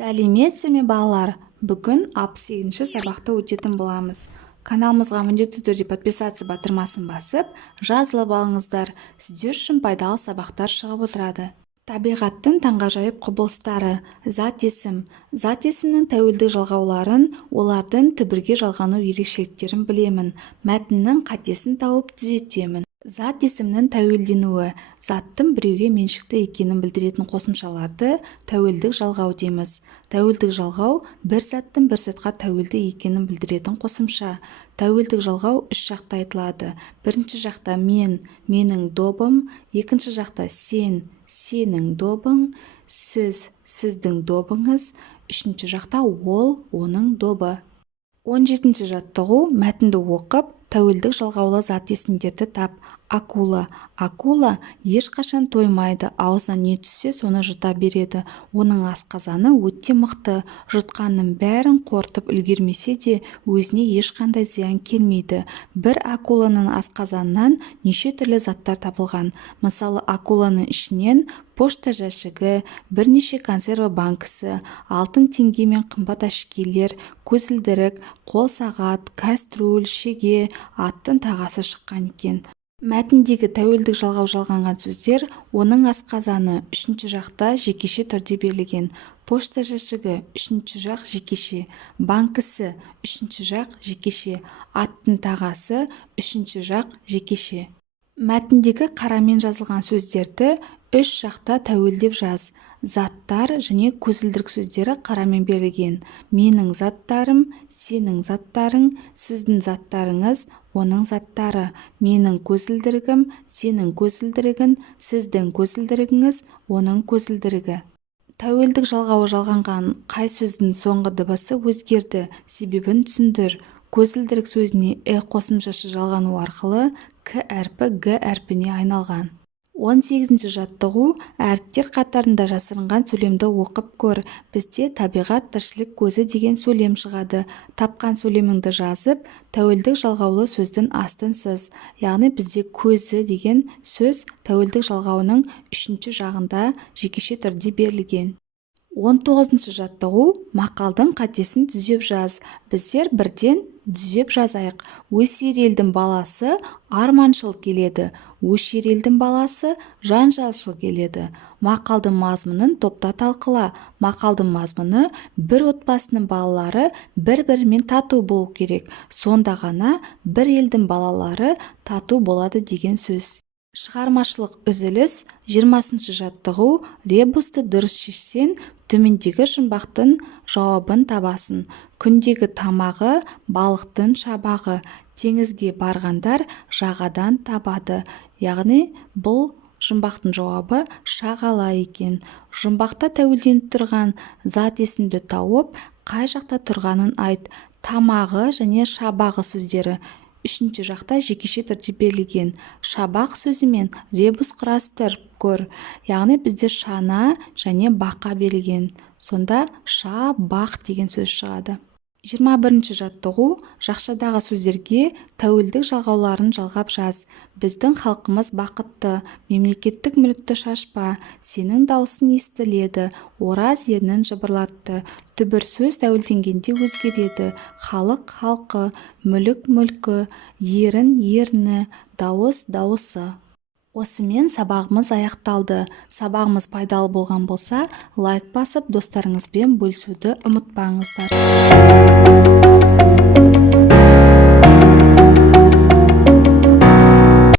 Сәлеметсіз ме балалар? Бүгін 68-ші сабақты өтетін боламыз. Каналымызға міндетті түрде подписаться батырмасын басып, жазылып алыңыздар. Сіздер үшін пайдалы сабақтар шығып отырады. Табиғаттың таңғажайып құбылыстары. Зат есім. Зат есімнің тәуелдік жалғауларын, олардың түбірге жалғану ерекшеліктерін білемін. Мәтіннің қатесін тауып түзетемін. Зат есімнің тәуелденуі. Заттың біреуге меншікті екенін білдіретін қосымшаларды тәуелдік жалғау дейміз. Тәуелдік жалғау бір заттың бір затқа тәуелді екенін білдіретін қосымша. Тәуелдік жалғау үш жақта айтылады. Бірінші жақта мен, менің добым, екінші жақта сен, сенің добың, сіз, сіздің добыңыз, үшінші жақта ол, оның добы. 17-ші жаттығу. Мәтінді оқып, тәуелдік жалғаулы зат есімдерді тап. Акула. Акула ешқашан тоймайды, аузына не түссе соны жұта береді. Оның асқазаны өте мықты, жұтқанның бәрін қорытып үлгермесе де өзіне ешқандай зиян келмейді. Бір акуланың асқазанынан неше түрлі заттар табылған. Мысалы, акуланың ішінен пошта жәшігі, бірнеше консерва банкісі, алтын теңге мен қымбат әшекейлер, көзілдірік, қол сағат, кастрюль, шеге, аттың тағасы шыққан екен. Мәтіндегі тәуелдік жалғау жалғанған сөздер оның асқазаны үшінші жақта жекеше түрде берілген. Пошта жәшігі үшінші жақ жекеше, банкісі үшінші жақ жекеше, аттың тағасы үшінші жақ жекеше. Мәтіндегі қарамен жазылған сөздерді үш жақта тәуелдеп жаз. Заттар және көзілдірік сөздері қарамен берілген. Менің заттарым, сенің заттарың, сіздің заттарыңыз, оның заттары. Менің көзілдірігім, сенің көзілдірігің, сіздің көзілдірігіңіз, оның көзілдірігі. Тәуелдік жалғауы жалғанған қай сөздің соңғы дыбысы өзгерді? Себебін түсіндір. Көзілдірік сөзіне қосымшасы жалғану арқылы к әрпі г әрпіне айналған. 18-ші жаттығу. Әріптер қатарында жасырынған сөйлемді оқып көр. Бізде табиғат тіршілік көзі деген сөйлем шығады. Тапқан сөйлеміңді жазып, тәуелдік жалғаулы сөздің астын сыз. Яғни бізде көзі деген сөз тәуелдік жалғауының үшінші жағында жекеше түрде берілген. 19-ші жаттығу. Мақалдың қатесін түзеп жаз. Біздер бірден түзеп жазайық. Өсер елдің баласы арманшыл келеді. Өшер елдің баласы жанжалшыл келеді. Мақалдың мазмұнын топта талқыла. Мақалдың мазмұны бір отбасының балалары бір-бірімен тату болу керек. Сонда ғана бір елдің балалары тату болады деген сөз. Шығармашылық үзіліс. 20-ші жаттығу. Ребусты дұрыс шешсең, төмендегі жұмбақтың жауабын табасын. Күндегі тамағы, балықтың шабағы. Теңізге барғандар жағадан табады. Яғни бұл жұмбақтың жауабы шағала екен. Жұмбақта тәуелденіп тұрған зат есімді тауып, қай жақта тұрғанын айт. Тамағы және шабағы сөздері үшінші жақта жекеше түрде берілген. Шабақ сөзімен ребус құрастырып көр. Яғни бізде шана және бақа берілген. Сонда шабақ деген сөз шығады. 21-ші жаттығу. Жақшадағы сөздерге тәуелдік жалғауларын жалғап жаз. Біздің халқымыз бақытты, мемлекеттік мүлікті шашпа, сенің даусың естіледі, ораз ернін жыбырлатты. Түбір сөз тәуелденгенде өзгереді. Халық халқы, мүлік мүлкі, ерін ерні, дауыс дауысы. Осымен сабағымыз аяқталды. Сабағымыз пайдалы болған болса, лайк басып, достарыңызбен бөлісуді ұмытпаңыздар.